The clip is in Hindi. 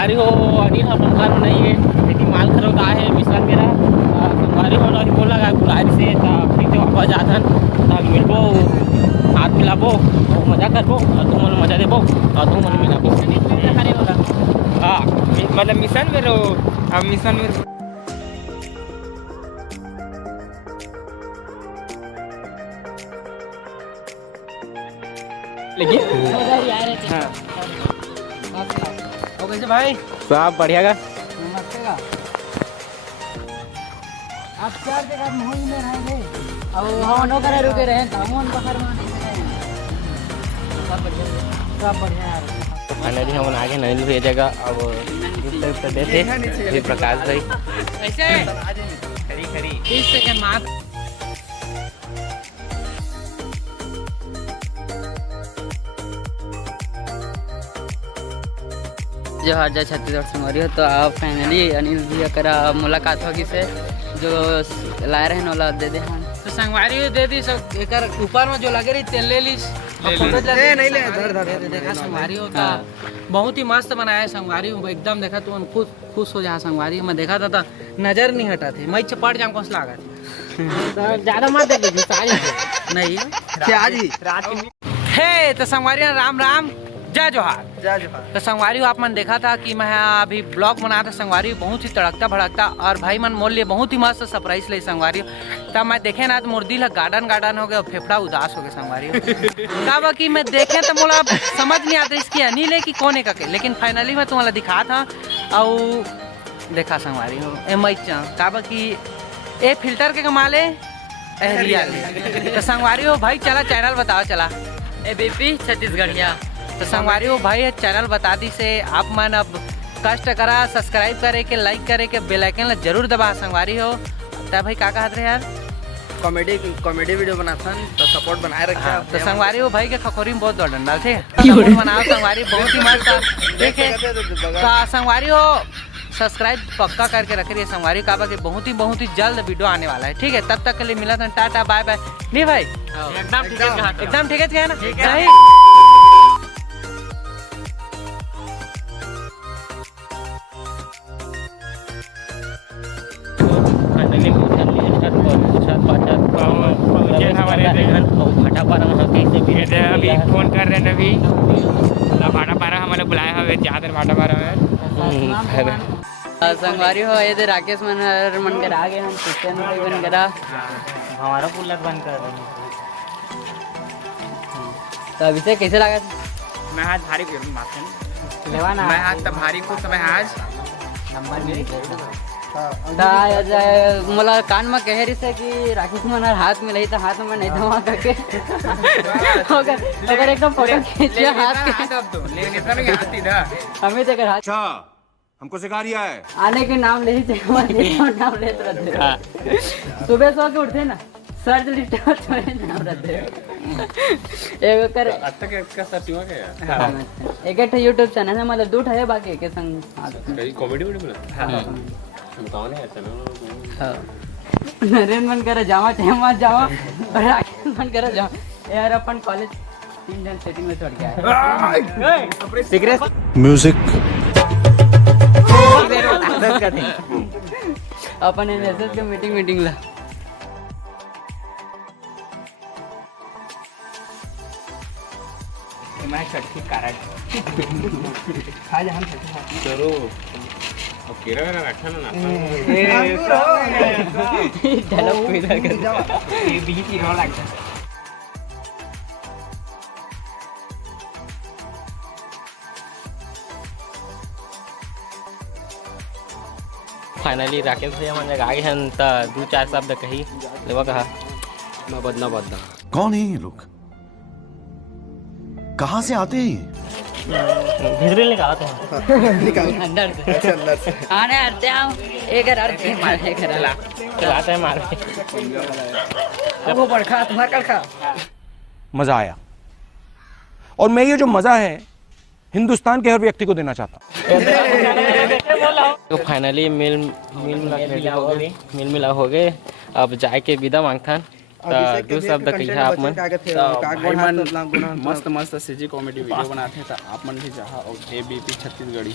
अरे हो अनिल हम घर में नहीं है लेकिन माल खरीद आए हैं मिशन मेरा संगवारी हो नहीं बोला बुलारी से फिर तो वापस जातन मिलबो हाथ मिलाबो मजा करबो और तुम मन मजा देबो और तुम मन मिलाबो हाँ मतलब मिशन में रहो अब मिशन में लेकिन हाँ कैसे भाई सब बढ़िया का नमस्ते का आप 4 जगह मोहन में रहेंगे अब हम नो करे रुके रहे हम उन बखर में सब बढ़िया यार फाइनली हम आगे नहीं भेजेगा अब गिफ्ट देते फिर प्रकाश भाई ऐसे खरी खरी 30 सेकंड मात्र जो हर जगह छत्तीसगढ़ से मरी हो तो आप फाइनली अनिल भैया करा मुलाकात होगी से जो लाए रहे नोला दे दे हम तो संगवारी दे दी सब एक ऊपर में जो लगे रही तेल ले लीस नहीं ले देखा संगवारी होता बहुत ही मस्त बनाया है संगवारी एकदम देखा तू खुश हो जा संगवारी में देखा था नजर नहीं हटा थे मैं चपट जाम कौन लगा ज्यादा मत देखे नहीं हे तो संगवारी राम राम जय जोहार तो संगवारी आप मन देखा था कि मैं अभी ब्लॉग बनाया था संगवारी बहुत ही तड़कता भड़कता और भाई मन मोल लिए बहुत ही मस्त सरप्राइज ले संगवारी तब मैं देखे ना तो मोर दिल गार्डन हो गया फेफड़ा उदास हो गया संगवारी तब कि मैं देखे तो मोला समझ नहीं आता इसकी अनिल है कि कौन है का लेकिन फाइनली मैं तुम्हारा दिखा था और देखा संगवारी हो कब कि ए फिल्टर के कमाल है तो संगवारी हो भाई चला चैनल बताओ चला ए बीपी छत्तीसगढ़िया तो संगवारी हो भाई चैनल बता दी से आप मन अब कष्ट करा सब्सक्राइब करे के लाइक करे के बेल आइकन जरूर दबा संगवारी हो तब भाई का कहत रहे यार कॉमेडी वीडियो बनाता तो सपोर्ट बनाए रखा तो संगवारी हो भाई के खखोरी में बहुत दौड़ डंडा थे सपोर्ट बनाओ संगवारी बहुत ही मस्त ठीक है तो संगवारी हो सब्सक्राइब पक्का करके रख रही है संगवारी का बहुत ही जल्द वीडियो आने वाला है ठीक है तब तक के लिए मिला था टाटा बाय बाय नहीं भाई एकदम ठीक है ना नहीं अभी फोन कर रहे हैं अभी भाटा पारा हमारे बुलाया हुआ ज्यादा भाटा पारा में संगवारी हो ये राकेश मन कर आगे हम क्रिश्चियन बन करा हमारा पुल बंद कर तो अभी से कैसे लगा मैं आज भारी मैं आज तब भारी को समय आज नंबर नहीं मोला कान में कह रही से कि राकेश मन हाथ में लही तो हाथ में नहीं धमा करके अगर एकदम फोटो खींचिए हाथ के हमें तो हाथ अच्छा हमको सिखा रिया है आने के नाम ले नाम ले सुबह सो के उठते ना सर्च लिस्ट नाम रहते एक कर एक यूट्यूब चैनल है मतलब 2 है बाकी के संग कॉमेडी वीडियो नरेंद्र मन करे जावा टाइम जावा और राकेश मन करे जावा यार अपन कॉलेज 3 जन सेटिंग में छोड़ के आए सिगरेट म्यूजिक अपन एनएसएस के मीटिंग ला मैं चटकी कारक खा जा हम चलो केरा ना रखा ना डायलॉग कोई ना कर ये बीच ही रो लगता फाइनली राकेश भैया मन जगह आगे हैं तो 2-4 शब्द कही लेवा कहा मैं बदना कौन है ये लोग कहाँ से आते हैं भिजरे निकालते हैं अंदर से आने आते हम एक अर्थ मारे करा चलाते हैं मार वो बड़खा तुम्हारा कल खा मजा आया और मैं ये जो मजा है हिंदुस्तान के हर व्यक्ति को देना चाहता हूँ तो फाइनली मिल मिला हो गए अब जाए के विदा मांगथन दो शब्द कहिया आप मन भाई मन मस्त मस्त सीजी कॉमेडी वीडियो बनाते हैं तो आप मन भी जहाँ और एबीपी छत्तीसगढ़ी